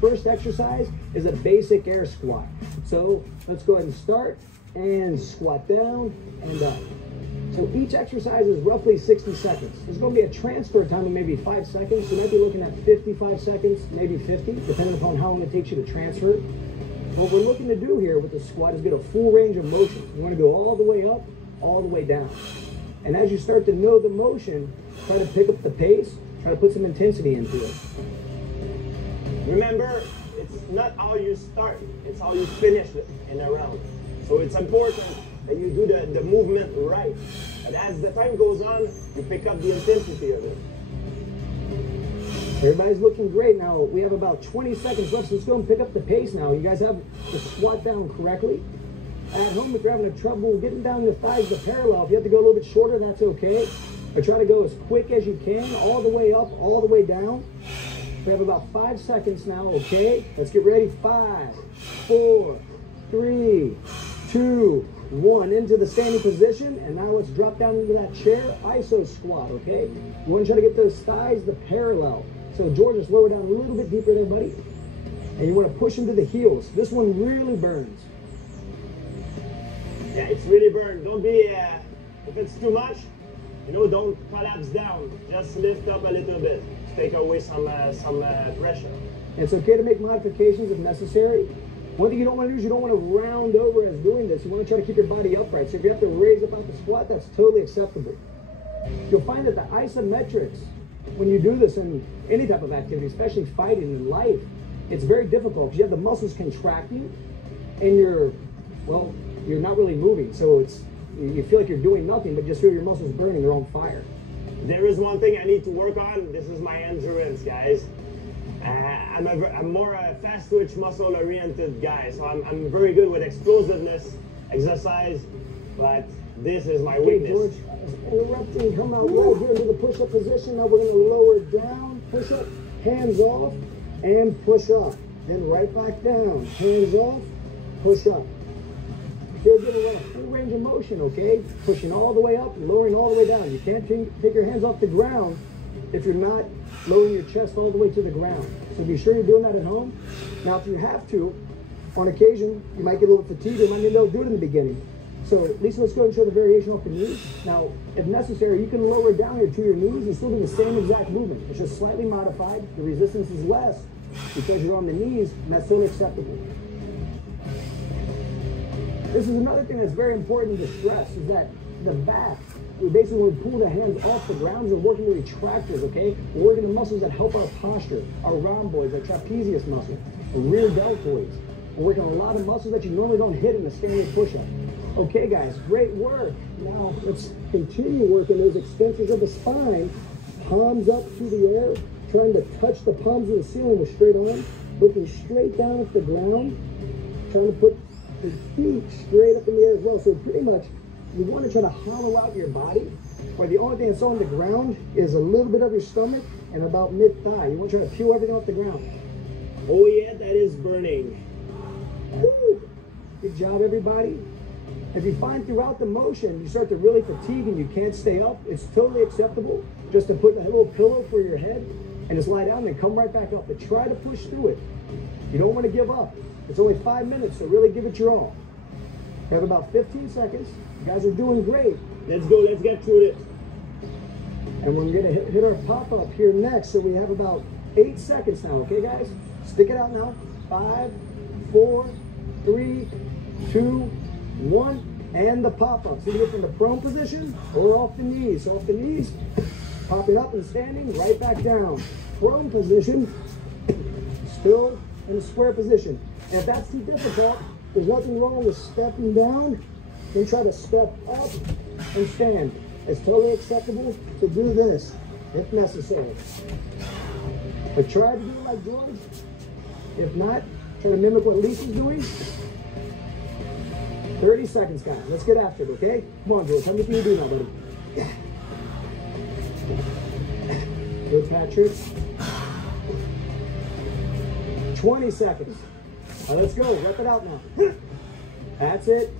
First exercise is a basic air squat. So let's go ahead and start and squat down and up. So each exercise is roughly 60 seconds. There's going to be a transfer time of maybe 5 seconds. You might be looking at 55 seconds, maybe 50, depending upon how long it takes you to transfer. What we're looking to do here with the squat is get a full range of motion. You want to go all the way up, all the way down. And as you start to know the motion, try to pick up the pace, try to put some intensity into it. Remember, it's not how you start, it's how you finish in a round. So it's important that you do the movement right. And as the time goes on, you pick up the intensity of it. Everybody's looking great. Now, we have about 20 seconds left, so let's go and pick up the pace now. You guys have the squat down correctly. At home, if you're having trouble getting down your thighs to parallel, if you have to go a little bit shorter, that's okay. But try to go as quick as you can, all the way up, all the way down. We have about 5 seconds now, okay? Let's get ready. 5, 4, 3, 2, 1. Into the standing position, and now let's drop down into that chair, iso squat, okay? You want to try to get those thighs to parallel. So George, just lower down a little bit deeper there, buddy. And you want to push them to the heels. This one really burns. Yeah, it's really burned. Don't be, if it's too much, don't collapse down. Just lift up a little bit to take away some pressure. It's okay to make modifications if necessary. One thing you don't want to do is you don't want to round over as doing this. You want to try to keep your body upright. So if you have to raise up out the squat, that's totally acceptable. You'll find that the isometrics, when you do this in any type of activity, especially fighting in life, it's very difficult because you have the muscles contracting and you're not really moving. So you feel like you're doing nothing, but just feel your muscles burning, they're on fire. There is one thing I need to work on. This is my endurance, guys. I'm more a fast twitch muscle oriented guy, so I'm very good with explosiveness exercise, but this is my weakness. George, interrupting, come out right here into the push-up position. Now we're going to lower down, push up, hands off, and push up. Then right back down, hands off, push up. You're going to run a full range of motion, okay? Pushing all the way up, lowering all the way down. You can't take your hands off the ground if you're not lowering your chest all the way to the ground. So be sure you're doing that at home. Now, if you have to, on occasion, you might get a little fatigued. You might need to do it in the beginning. So at least let's go and show the variation off the knees. Now, if necessary, you can lower down here to your knees and still do the same exact movement. It's just slightly modified. The resistance is less because you're on the knees, and that's totally acceptable. This is another thing that's very important to stress, is that the back, we basically want to pull the hands off the ground. We're working the retractors, okay? We're working the muscles that help our posture, our rhomboids, our trapezius muscle, our rear deltoids. We're working on a lot of muscles that you normally don't hit in a standing push-up. Okay, guys, great work. Now, let's continue working those extensors of the spine. Palms up through the air, trying to touch the palms of the ceiling with straight arms, looking straight down at the ground, trying to put the feet straight up in the air as well. So pretty much, you want to try to hollow out your body, where the only thing that's on the ground is a little bit of your stomach and about mid-thigh. You want to try to peel everything off the ground. Oh yeah, that is burning. Woo! Good job, everybody. If you find throughout the motion you start to really fatigue and you can't stay up, it's totally acceptable just to put a little pillow for your head and just lie down and come right back up. But try to push through it. You don't want to give up. It's only 5 minutes, so really give it your all. We have about 15 seconds. You guys are doing great. Let's go, let's get through it. And we're going to hit our pop-up here next, so we have about 8 seconds now, okay, guys? Stick it out now. 5, 4, 3, 2, 1, and the pop-up. So you get from the prone position or off the knees. So off the knees, popping up and standing, right back down. Prone position, still in a square position. And if that's too difficult, there's nothing wrong with stepping down. Then try to step up and stand. It's totally acceptable to do this if necessary. But try to do it like George. If not, try to mimic what Lisa's doing. 30 seconds, guys. Let's get after it, okay? Come on, George. How much can you do now, buddy? Good, Patrick. 20 seconds. Now let's go. Rep it out now. That's it.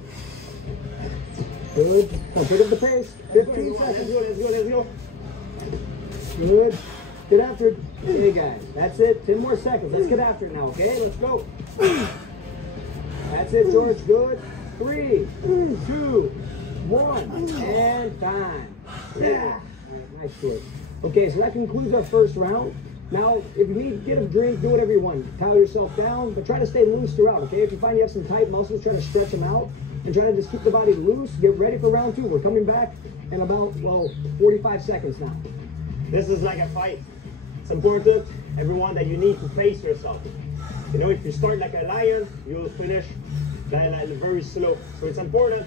Good. Now pick up the pace. 15 seconds. Let's go, let's go, let's go. Good. Get after it. Okay, guys, that's it. 10 more seconds. Let's get after it now, okay? Let's go. That's it, George. Good. 3, 2, 1, and time. Yeah. All right, nice, George. Okay, so that concludes our first round. Now, if you need to get a drink, do whatever you want. Towel yourself down, but try to stay loose throughout, okay? If you find you have some tight muscles, try to stretch them out and try to just keep the body loose. Get ready for round 2. We're coming back in about, 45 seconds now. This is like a fight. It's important, everyone, that you need to pace yourself. You know, if you start like a lion, you'll finish like very slow. So it's important,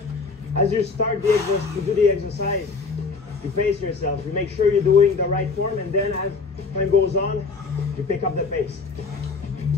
as you start to do the exercise, you pace yourself. You make sure you're doing the right form, and then as time goes on, you pick up the pace.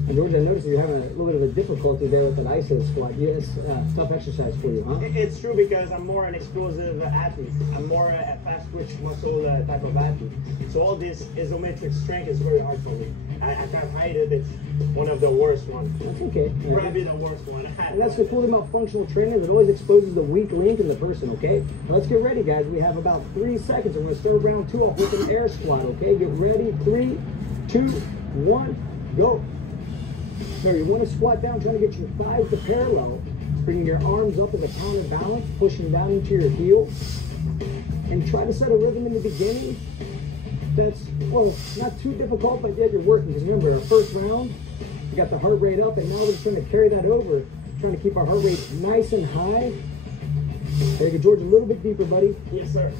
And George, I noticed you're having a little bit of a difficulty there with an iso squat. Yeah, it's a tough exercise for you, huh? It's true, because I'm more an explosive athlete. I'm more a fast twitch muscle type of athlete. So all this isometric strength is very hard for me. I can't hide it. It's one of the worst ones. That's okay. Probably the worst one. And that's the cool thing about functional training. It always exposes the weak link in the person, okay? Now let's get ready, guys. We have about 3 seconds. We're going to start round 2 off with an air squat, okay? Get ready. 3, 2, 1, go. Now you want to squat down, trying to get your thighs to parallel, bringing your arms up as a counterbalance, pushing down into your heel, and try to set a rhythm in the beginning that's, well, not too difficult, but yet you're working. Because remember, our first round, we got the heart rate up, and now we're just trying to carry that over, trying to keep our heart rate nice and high. There you go, George, a little bit deeper, buddy. Yes, sir.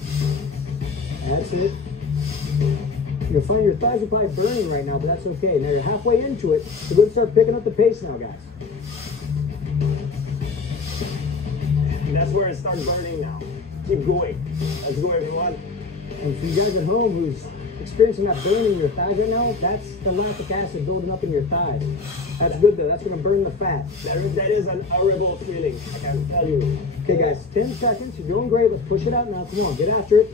That's it. You'll find your thighs are probably burning right now, but that's okay. Now you're halfway into it, so we're going to start picking up the pace now, guys. And that's where it starts burning now. Keep going. Let's go, everyone. And for you guys at home who's experiencing that burning in your thighs right now, that's the lactic acid building up in your thighs. That's good, though. That's going to burn the fat. That is an horrible feeling, I can tell you. Okay, guys, 10 seconds. You're doing great. Let's push it out now. Come on, get after it.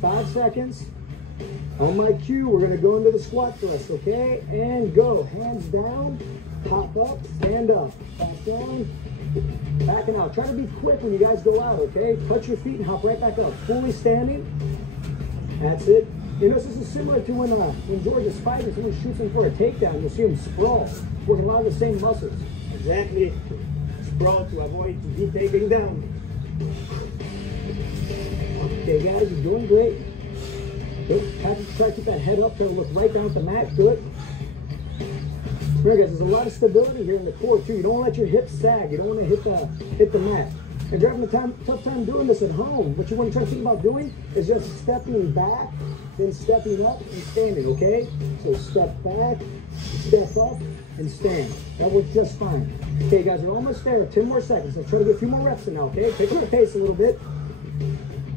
5 seconds. On my cue, we're going to go into the squat thrust, okay? And go. Hands down, hop up, stand up. Back down, back and out. Try to be quick when you guys go out, okay? Touch your feet and hop right back up. Fully standing. That's it. You know, this is similar to when George is fighting, someone shoots him for a takedown, you'll see him sprawl, working a lot of the same muscles. Exactly. Sprawl to avoid to be taken down. Okay, guys, you're doing great. Good. Try to keep that head up, try to look right down at the mat. Good. Remember, guys, there's a lot of stability here in the core, too. You don't want to let your hips sag. You don't want to hit the mat. If you're having a tough time doing this at home, what you want to try to think about doing is just stepping back, then stepping up and standing, okay? So step back, step up, and stand. That works just fine. Okay, guys, we're almost there. 10 more seconds. Let's try to get a few more reps in now, okay? Pick up the pace a little bit.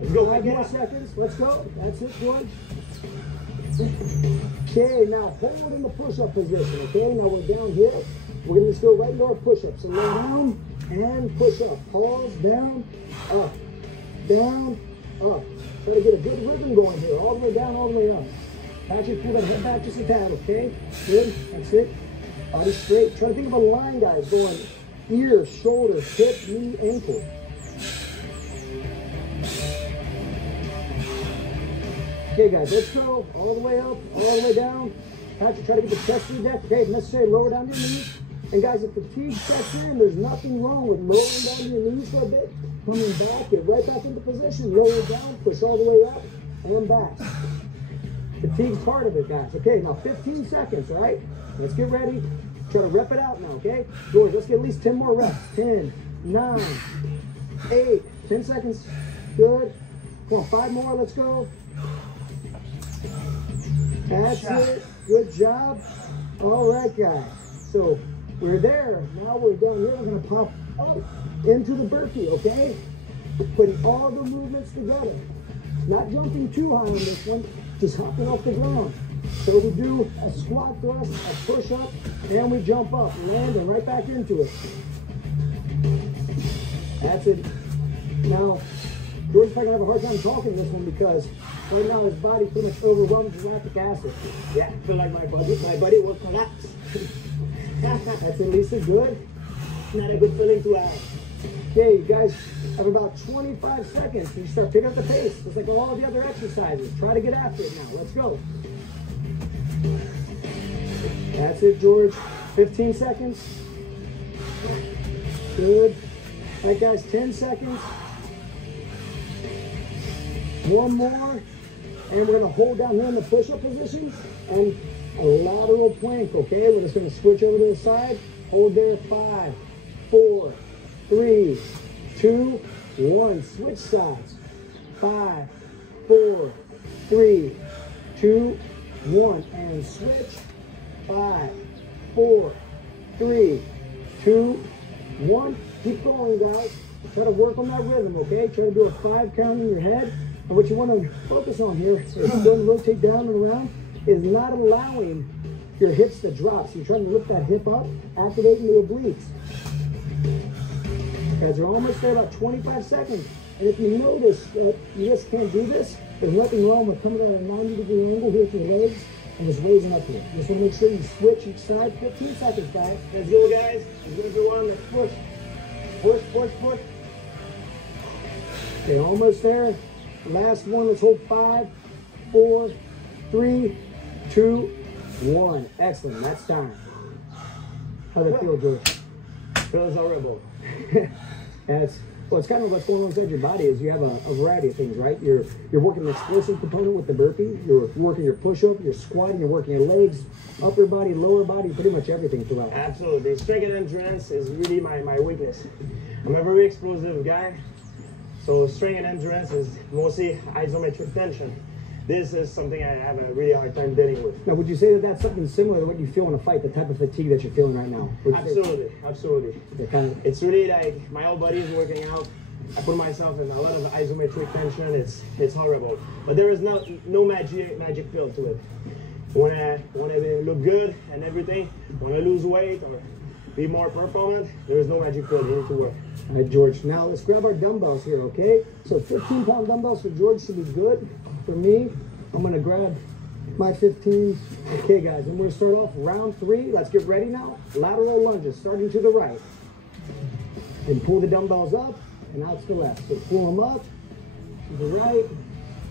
Let's go. 5 more seconds. Let's go. That's it, George. Okay, now hold in the push-up position, okay? Now we're down here. We're going to just go right into our push-ups. So lay down and push up. Pause, down, up, down, up. Try to get a good rhythm going here. All the way down, all the way up. Actually pull that head back just a tad, okay? Good. That's it. Body straight. Try to think of a line, guys, going ear, shoulder, hip, knee, ankle. Okay, guys, let's go all the way up, all the way down. Patrick, try to get the chest to the deck. Okay, if necessary, lower down your knees. And guys, if fatigue sets in, there's nothing wrong with lowering down your knees for a bit, coming back, get right back into position, lower down, push all the way up, and back. Fatigue's part of it, guys. Okay, now 15 seconds, all right? Let's get ready. Try to rep it out now, okay? George, let's get at least 10 more reps. 10, 9, 8, 10 seconds. Good. Come on, 5 more, let's go. That's it. Good job. All right, guys. So we're there. Now we're down here. We're going to pop up into the burpee, okay? Putting all the movements together. Not jumping too high on this one. Just hopping off the ground. So we do a squat thrust, a push up, and we jump up, land, and right back into it. That's it. Now, George's probably going to have a hard time talking this one because right now his body pretty much overwhelmed with lactic acid. Yeah, I feel like my body will collapse. That's at least good. Not a good feeling to have. Okay, you guys have about 25 seconds. You start picking up the pace, just like all the other exercises. Try to get after it now. Let's go. That's it, George. 15 seconds. Good. All right, guys, 10 seconds. One more. And we're going to hold down here in the push-up position and a lateral plank, okay? We're just going to switch over to the side. Hold there. 5, 4, 3, 2, 1. Switch sides. 5, 4, 3, 2, 1. And switch. 5, 4, 3, 2, 1. Keep going, guys. Try to work on that rhythm, okay? Try to do a 5 count in your head. And what you want to focus on here is going to rotate down and around is not allowing your hips to drop. So you're trying to lift that hip up, activating the obliques. Guys, you're almost there, about 25 seconds. And if you notice that you just can't do this, there's nothing wrong with coming at a 90-degree angle here with your legs and just raising up here. Just want to make sure you switch each side. 15 seconds, guys. Let's go, guys. Let's go, everyone. Let's push. Push, push, push. Okay, almost there. Last one. Let's hold 5, 4, 3, 2, 1. Excellent. That's time. How'd that feel, George? Feels horrible. Well, it's kind of what's going on inside your body is you have a variety of things, right? You're working the explosive component with the burpee. You're working your push-up, you're squatting, you're working your legs, upper body, lower body, pretty much everything throughout. Absolutely. Strength and endurance is really my weakness. I'm a very explosive guy. So strength and endurance is mostly isometric tension. This is something I have a really hard time dealing with. Now, would you say that that's something similar to what you feel in a fight, the type of fatigue that you're feeling right now? Absolutely, absolutely. It's really like my whole body is working out. I put myself in a lot of isometric tension. It's horrible. But there is no magic pill to it. When I look good and everything, when I lose weight or be more performant, there is no magic pill. You need to work. All right, George. Now let's grab our dumbbells here, okay? So 15-pound dumbbells for George should be good. For me, I'm gonna grab my 15. Okay, guys, I'm gonna start off round 3. Let's get ready now. Lateral lunges, starting to the right. And pull the dumbbells up and out to the left. So pull them up, to the right,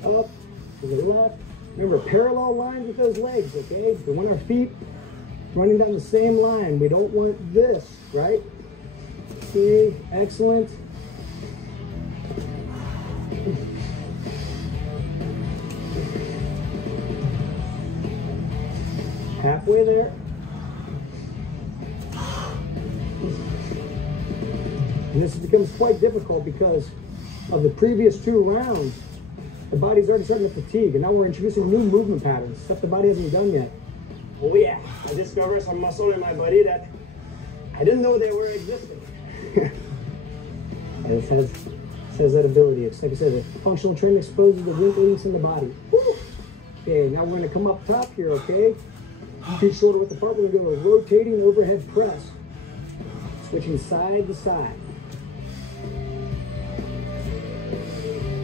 up, to the left. Remember, parallel lines with those legs, okay? We want our feet running down the same line. We don't want this, right? See, excellent. Halfway there. And this becomes quite difficult because of the previous 2 rounds. The body's already starting to fatigue, and now we're introducing new movement patterns, stuff the body hasn't done yet. Oh yeah, I discovered some muscle in my body that I didn't know they were existing. And it has that ability. It's like I said, a functional training exposes the weak links in the body. Woo! Okay, now we're going to come up top here, okay? Feet shoulder width apart. We're going to do a rotating overhead press. Switching side to side.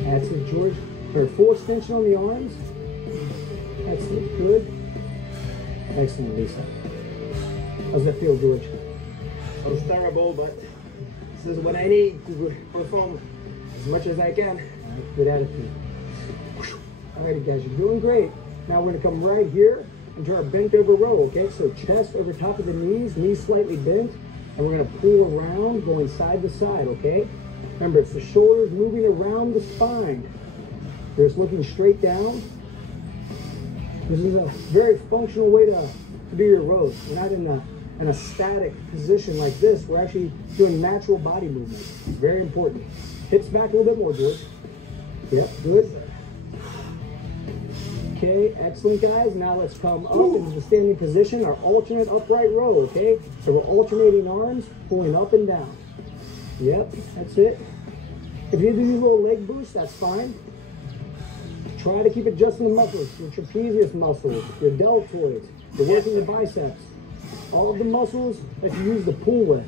That's it, George. For full extension on the arms. That's it. Good. Excellent, Lisa. How's that feel, George? It was terrible, but this is what I need to perform as much as I can. Good attitude. Alrighty, guys, you're doing great. Now we're going to come right here into our bent over row, okay? So chest over top of the knees, knees slightly bent, and we're going to pull around, going side to side, okay? Remember, it's the shoulders moving around the spine. They're just looking straight down. This is a very functional way to do your rows. We're not in a static position like this. We're actually doing natural body movement. Very important. Hips back a little bit more, George. Yep, good. Okay, excellent, guys. Now let's come up into the standing position, our alternate upright row, okay? So we're alternating arms, pulling up and down. Yep, that's it. If you do these little leg boosts, that's fine. Try to keep adjusting the muscles, your trapezius muscles, your deltoids, you're working your biceps. All of the muscles that you use to pull with.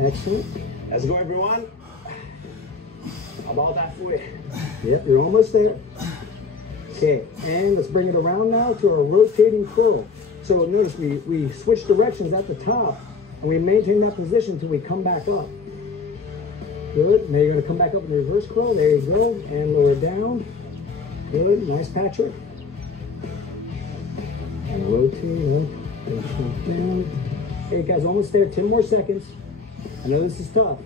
Excellent. Let's go, everyone. About halfway. Yep, you're almost there. Okay, and let's bring it around now to our rotating curl. So notice we switch directions at the top, and we maintain that position until we come back up. Good. Now you're going to come back up in the reverse curl. There you go. And lower down. Good. Nice, Patrick. And rotate up, and jump down. Hey guys, almost there, 10 more seconds. I know this is tough.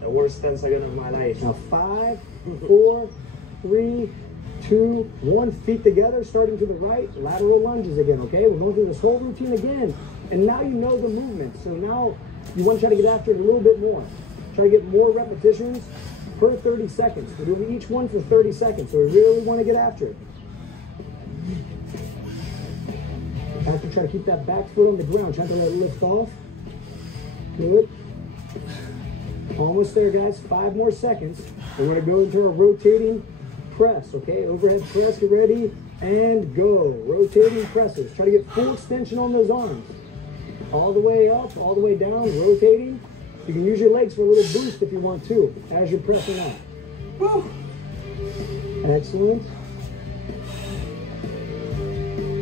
The worst 10 seconds of my life. Now 5, 4, 3, 2, 1. Feet together, starting to the right. Lateral lunges again, okay? We're going through this whole routine again. And now you know the movement. So now you want to try to get after it a little bit more. Try to get more repetitions per 30 seconds. We're doing each one for 30 seconds. So we really want to get after it. Have to try to keep that back foot on the ground. Try to let it lift off. Good. Almost there, guys. 5 more seconds. We're going to go into our rotating press, okay? Overhead press, get ready, and go. Rotating presses. Try to get full extension on those arms. All the way up, all the way down, rotating. You can use your legs for a little boost if you want to, as you're pressing up. Woo. Excellent.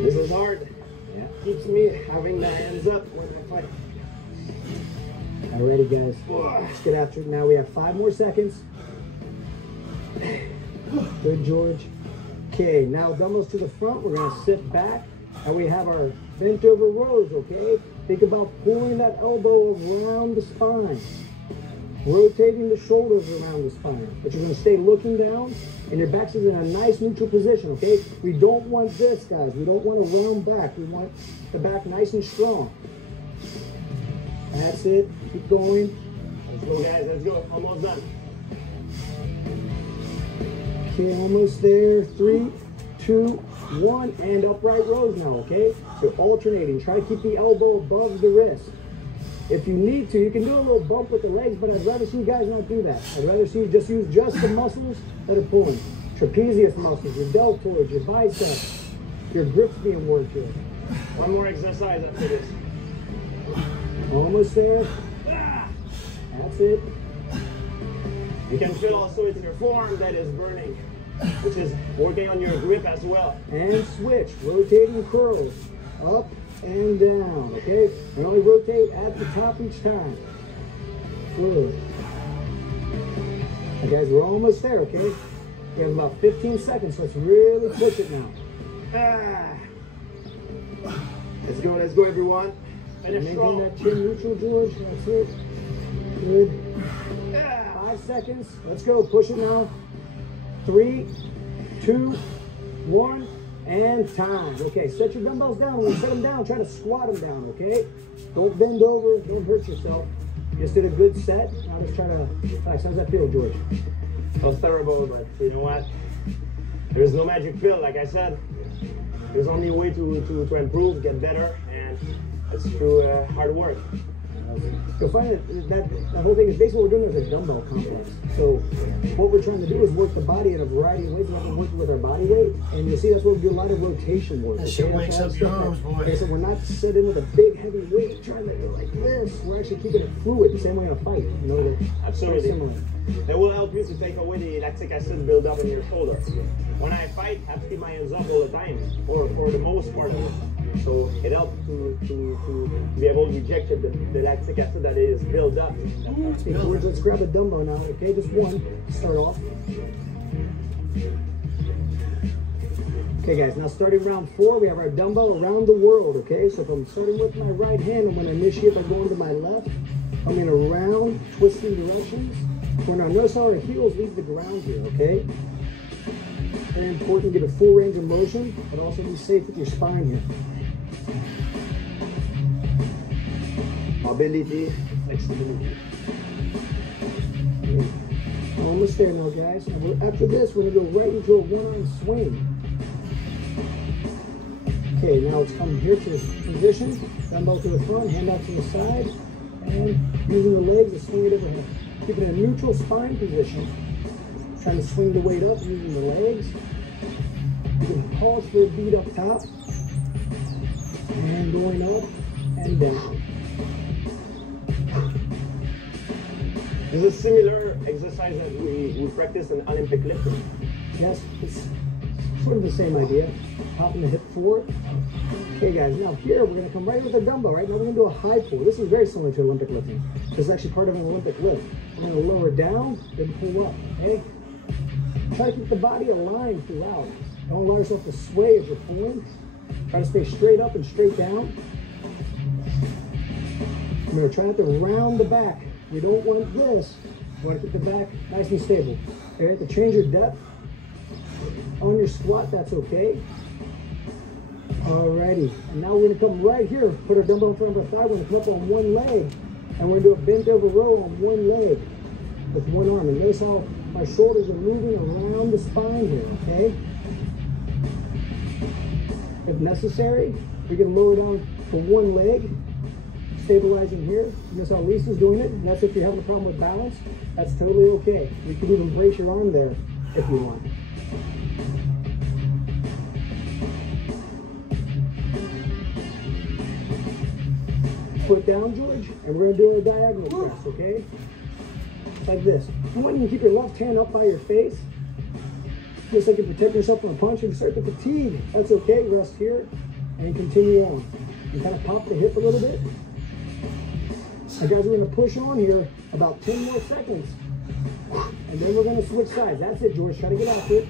This is hard. Yeah. Keeps me having the hands up when I fight. All righty, guys. Let's get after it now. We have 5 more seconds. Good, George. Okay, now dumbbells to the front. We're going to sit back, and we have our bent over rows, okay? Think about pulling that elbow around the spine, rotating the shoulders around the spine. But you're going to stay looking down, and your back is in a nice neutral position, okay? We don't want this, guys. We don't want to round back. We want the back nice and strong. That's it. Keep going. Let's go, guys. Let's go. Almost done. Okay, almost there. 3, 2, 1, and upright rows now, okay? So alternating. Try to keep the elbow above the wrist. If you need to, you can do a little bump with the legs, but I'd rather see you guys not do that. I'd rather see you just use just the muscles that are pulling. Trapezius muscles, your deltoids, your biceps, your grips being worked here. One more exercise after this. Almost there. That's it. You can feel also it's your forearm that is burning, which is working on your grip as well. And switch. Rotating curls. Up and down. Okay? And only rotate at the top each time. Good. Okay, guys, we're almost there, okay? We have about 15 seconds. So let's really push it now. Let's go, everyone. Maintain that chin neutral, George. That's it. Good. 5 seconds. Let's go. Push it now. 3, 2, 1, and time. Okay, set your dumbbells down. When you set them down, try to squat them down, okay? Don't bend over. Don't hurt yourself. You just did a good set. Now let's try to relax. How's that feel, George? That was terrible, but you know what? There's no magic pill, like I said. There's only a way to improve, get better, and it's through hard work. You'll find that whole thing is basically what we're doing is a dumbbell complex. So what we're trying to do is work the body in a variety of ways. We're not working with our body weight, and you'll see that's where we do a lot of rotation work. That shit wakes up your arms, boy. Okay, so we're not sitting with a big heavy weight trying to go like this. We're actually keeping it fluid, the same way in a fight. You know, that Absolutely. similar. That will help you to take away the lactic acid buildup in your shoulder. When I fight, I have to keep my hands up all the time, or for the most part. So it helps to be able to reject the lactic acid that is built up. Hey, George, let's grab a dumbbell now, okay? Just one to start off. Okay, guys, now starting round 4, we have our dumbbell around the world, okay? So if I'm starting with my right hand, I'm going to initiate by going to my left. I'm going to round, twisting directions. When our notice how our heels leave the ground here, okay? Very important to get a full range of motion, but also be safe with your spine here. Mobility, flexibility. Okay. Almost there now, guys. Now, after this, we're going to go right into a one-arm swing. Okay, now let's come here to this position. Dumbbell to the front, hand out to the side, and using the legs to swing it overhead. Keeping a neutral spine position. Trying to swing the weight up using the legs. You can pause for a beat up top. And going up and down. This is a similar exercise that we practice in Olympic lifting. Yes, it's sort of the same idea. Popping the hip forward. Okay, guys, now here we're going to come right with a dumbbell. Right now we're going to do a high pull. This is very similar to Olympic lifting. This is actually part of an Olympic lift. We're going to lower down, then pull up. Okay? Try to keep the body aligned throughout. Don't allow yourself to sway as you're pulling. Try to stay straight up and straight down. Remember, try not to round the back. We don't want this. We want to keep the back nice and stable. You have to change your depth on your squat, that's okay. Alrighty, and now we're gonna come right here, put our dumbbell in front of our thigh, we're gonna come up on one leg, and we're gonna do a bent over row on one leg with one arm. And notice how our shoulders are moving around the spine here, okay? If necessary, we can lower down to one leg, stabilizing here. Notice how Lisa's doing it. That's if you're having a problem with balance. That's totally okay. You can even brace your arm there if you want. Foot down, George, and we're gonna do a diagonal press, okay? Like this. You want you to keep your left hand up by your face, just so you can protect yourself from a punch. If you start to fatigue, that's okay. Rest here and continue on. You kind of pop the hip a little bit. Now, guys, we're gonna push on here about 10 more seconds, and then we're gonna switch sides. That's it, George. Try to get after it.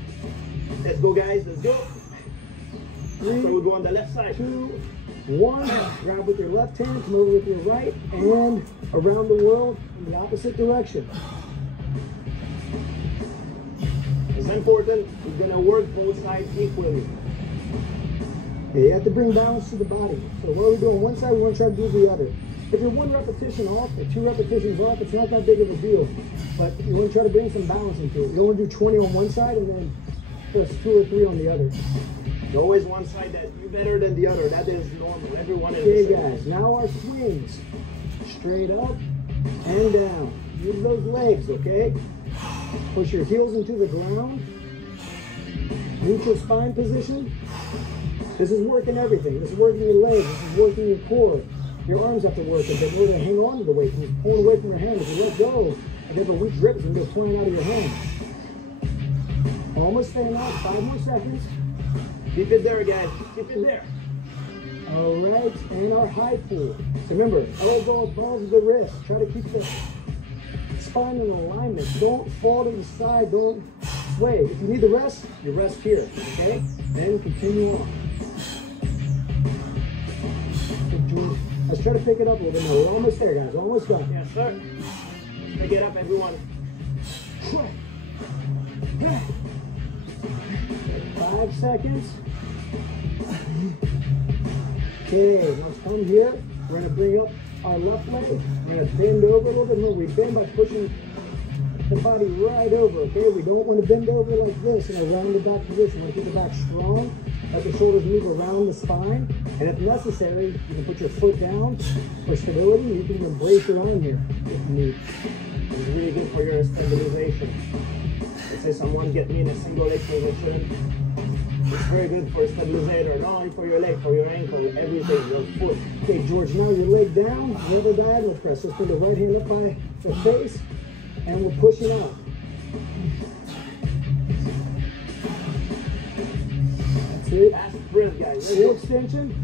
Let's go, guys. Let's go. 3, So we'll go on the left side. 2, 1. Grab with your left hand, come over with your right, and around the world in the opposite direction. It's important. We're gonna work both sides equally. Yeah, you have to bring balance to the body. So what are we doing? One side, we want to try to do the other. If you're 1 repetition off or 2 repetitions off, it's not that big of a deal. But you want to try to bring some balance into it. You don't want to do 20 on one side and then plus 2 or 3 on the other. There's always one side that you're better than the other. That is normal. Everyone is Okay, the same. guys. Now our swings. Straight up and down. Use those legs, okay? Push your heels into the ground. Neutral spine position. This is working everything. This is working your legs. This is working your core. Your arms have to work a bit more to hang on to the weight. You're pulling away from your hand. If you let go, and there's a weak grip, it's going to go flying out of your hand. Almost staying out. 5 more seconds. Keep it there, guys. Keep it there. All right, and our high pull. So remember, elbow above the wrist. Try to keep the spine in alignment. Don't fall to the side. Don't sway. If you need the rest, you rest here, okay? Then continue on. Let's try to pick it up a little bit more. We're almost there, guys. Almost done. Yes, sir. Pick it up, everyone. 5 seconds. Okay, let's come here. We're going to bring up our left leg. We're going to bend over a little bit more. We bend by pushing the body right over, okay? We don't want to bend over like this in a rounded back position. We want to keep the back strong. Let the shoulders move around the spine. And if necessary, you can put your foot down for stability. You can even brace your arm here if you need. It's really good for your stabilization. Let's say someone get me in a single leg position. It's very good for a stabilizer, not only for your leg, for your ankle, everything, your foot. Okay, George, now your leg down, another diagonal press. Let's put the right hand up by the face, and we're pushing out. That's it. That's breath, guys. Full extension.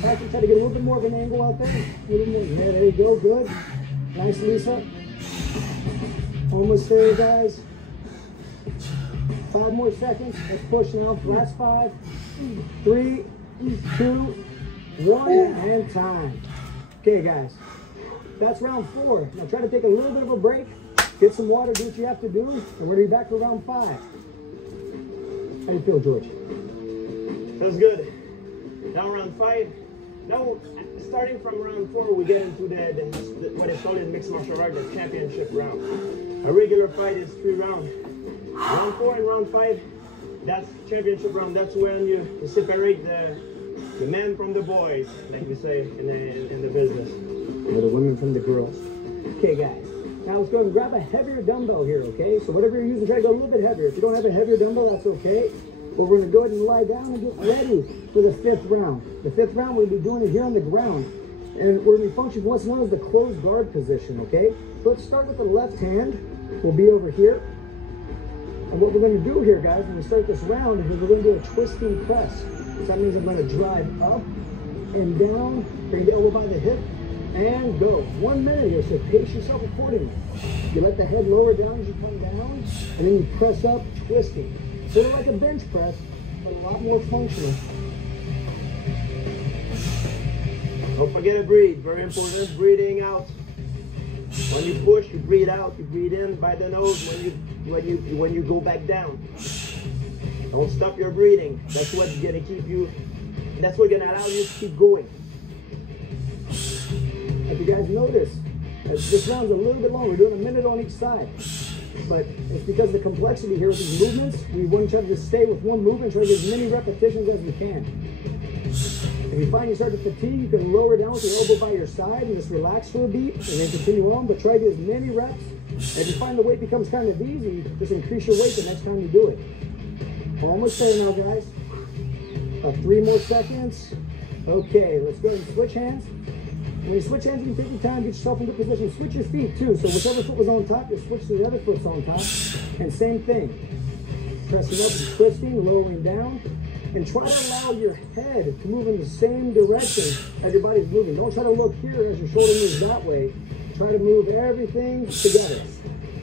Back and try to get a little bit more of an angle out there. A little more. Yeah, there you go. Good. Nice, Lisa. Almost there, guys. 5 more seconds. Let's push now. Last 5, 3, 2, 1, and time. Okay, guys. That's round 4. Now try to take a little bit of a break. Get some water, do what you have to do, and we're going to be back for round 5. How do you feel, George? Feels good. Now round 5. Now, starting from round 4, we get into the what is called in mixed martial arts, the championship round. A regular fight is 3 rounds. Round 4 and round 5, that's championship round. That's when you separate the men from the boys, like we say in the business. And the women from the girls. Okay, guys. Now let's go and grab a heavier dumbbell here, okay? So whatever you're using, try to go a little bit heavier. If you don't have a heavier dumbbell, that's okay. But we're going to go ahead and lie down and get ready for the 5th round. The 5th round, we'll be doing it here on the ground. And we're going to be functioning what's known as the closed guard position, okay? So let's start with the left hand. We'll be over here. And what we're going to do here, guys, when we start this round, is we're going to do a twisting press. So that means I'm going to drive up and down, bring the elbow by the hip, and go. 1 minute here, so pace yourself accordingly. You let the head lower down as you come down, and then you press up, twisting. Sort of like a bench press, but a lot more functional. Don't forget to breathe. Very important. Breathing out. When you push, you breathe out. You breathe in by the nose when you go back down. Don't stop your breathing. That's what's gonna keep you. That's what's gonna allow you to keep going. If you guys notice, this round's a little bit long. We're doing a minute on each side. But it's because of the complexity here with these movements, we want to try to just stay with one movement, try to get as many repetitions as we can. If you find you start to fatigue, you can lower down with your elbow by your side and just relax for a beat and then continue on, but try to get as many reps. And if you find the weight becomes kind of easy, just increase your weight the next time you do it. We're almost there now, guys. 3 more seconds. Okay, let's go and switch hands. When you switch hands, you can take your time, get yourself in good position. Switch your feet too. So whichever foot was on top, you switch to the other foot's on top. And same thing. Pressing up and twisting, lowering down. And try to allow your head to move in the same direction as your body's moving. Don't try to look here as your shoulder moves that way. Try to move everything together.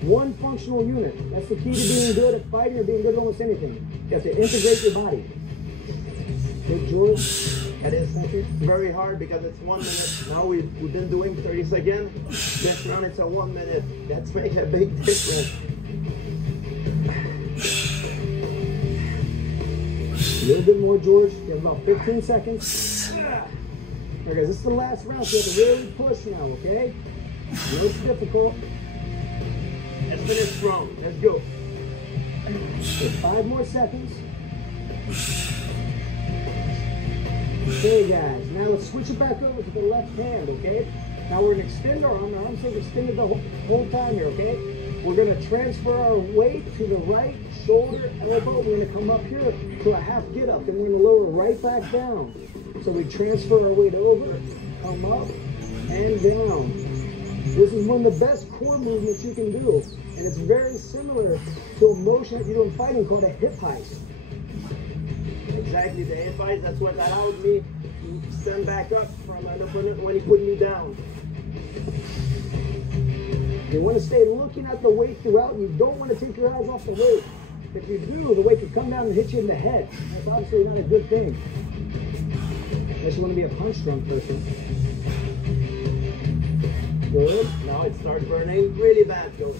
One functional unit. That's the key to being good at fighting or being good at almost anything. You have to integrate your body. Good, George. That is very hard because it's 1 minute. Now we've been doing 30 seconds. This round it's a 1 minute. That's make a big difference. A little bit more, George. You have about 15 seconds. All right, guys, this is the last round, so you have to really push now, okay? It's difficult. Let's finish strong. Let's go. So 5 more seconds. Okay, guys. Now let's switch it back over to the left hand, okay? Now we're going to extend our arm. Our arms are extended the whole time here, okay? We're going to transfer our weight to the right shoulder, elbow. We're going to come up here to a half get up, and we're going to lower right back down. So we transfer our weight over, come up, and down. This is one of the best core movements you can do, and it's very similar to a motion that you do in fighting called a hip heist. Exactly, the hip heist, that's what allowed me to stand back up from an opponent when he put me down. You want to stay looking at the weight throughout. You don't want to take your eyes off the weight. If you do, the weight could come down and hit you in the head. That's obviously not a good thing. Unless you want to be a punch-drunk person. Good. Now it starts burning really bad, Joey.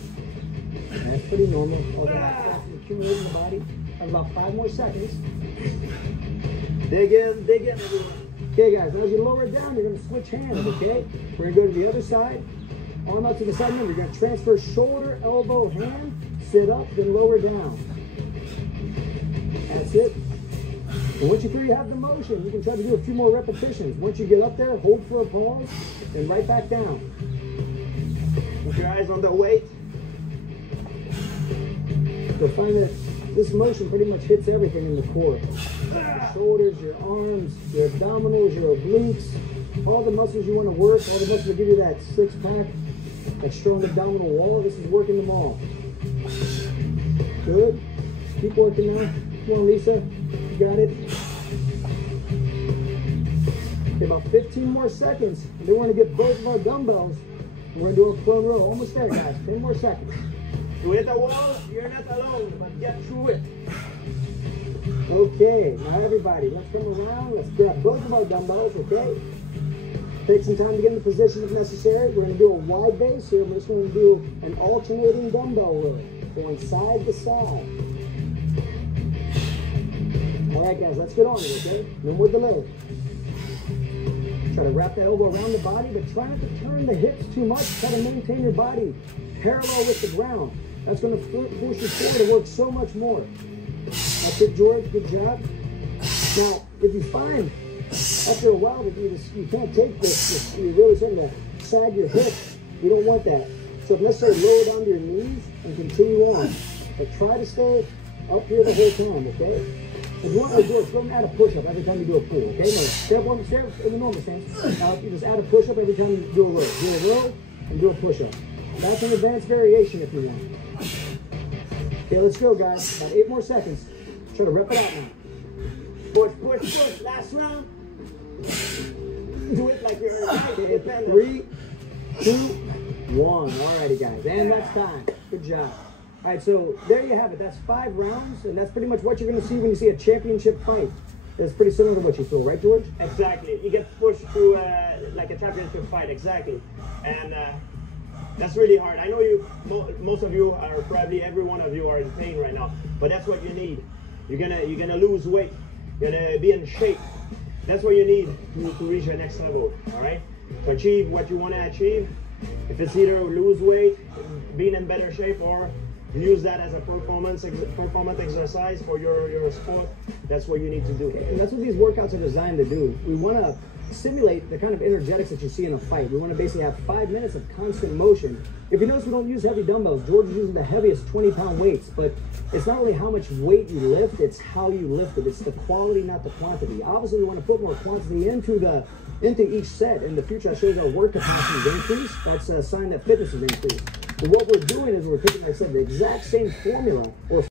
That's pretty normal. All that fat is accumulating in the body. Have about 5 more seconds. Dig in, everyone. Okay, guys, now as you lower it down, you're going to switch hands, okay? We're going to go to the other side. Arm out to the side. Remember, you're going to transfer shoulder, elbow, hand, sit up, then lower down. That's it. And once you feel you have the motion, you can try to do a few more repetitions. Once you get up there, hold for a pause, then right back down. Keep your eyes on the weight. You'll find that this motion pretty much hits everything in the core. Your shoulders, your arms, your abdominals, your obliques, all the muscles you want to work, all the muscles that give you that six-pack, that strong abdominal wall, this is working them all. Good. Keep working now. Come on, Lisa. You got it. Okay, about 15 more seconds. And then we're going to get both of our dumbbells. We're going to do a prone row. Almost there, guys. 10 more seconds. To hit the wall, you're not alone, but get through it. Okay, now everybody, let's come around. Let's grab both of our dumbbells, okay? Take some time to get into position if necessary. We're going to do a wide base here. We're just going to do an alternating dumbbell row, going side to side. All right, guys, let's get on it, okay? No more delay. Try to wrap the elbow around the body, but try not to turn the hips too much. Try to maintain your body parallel with the ground. That's going to push your core to work so much more. That's it, George. Good job. Now, if you find after a while that you can't take this, you're really starting to sag your hips, you don't want that. So if necessary, lower down to your knees and continue on. But try to stay up here the whole time, okay? If you want to do it, don't add a push-up every time you do a pull, okay? No, step in the normal stance. You just add a push-up every time you do a row. Do a row and do a push-up. That's an advanced variation if you want. Okay, let's go, guys. About 8 more seconds. Try to rep it out now. Push, push, push. Last round. Do it like you're right. Okay, 3, 2, 1. Alrighty, guys. And that's time. Good job. All right, so there you have it. That's 5 rounds, and that's pretty much what you're going to see when you see a championship fight. That's pretty similar to what you feel, right, George? Exactly. You get pushed through like a championship fight, exactly. And that's really hard. I know most of you are probably, every one of you are in pain right now, but that's what you need. You're gonna lose weight. You're gonna be in shape. That's what you need to reach your next level. All right. To achieve what you want to achieve, if it's either lose weight, being in better shape, or use that as a performance exercise for your sport, that's what you need to do. And that's what these workouts are designed to do. We want to simulate the kind of energetics that you see in a fight. We want to basically have 5 minutes of constant motion. If you notice, we don't use heavy dumbbells. George is using the heaviest 20-pound weights, but it's not really how much weight you lift, it's how you lift it. It's the quality, not the quantity. Obviously, we want to put more quantity into each set. In the future, I show you our work capacity is increased. That's a sign that fitness is increased. But what we're doing is we're taking, like I said, the exact same formula or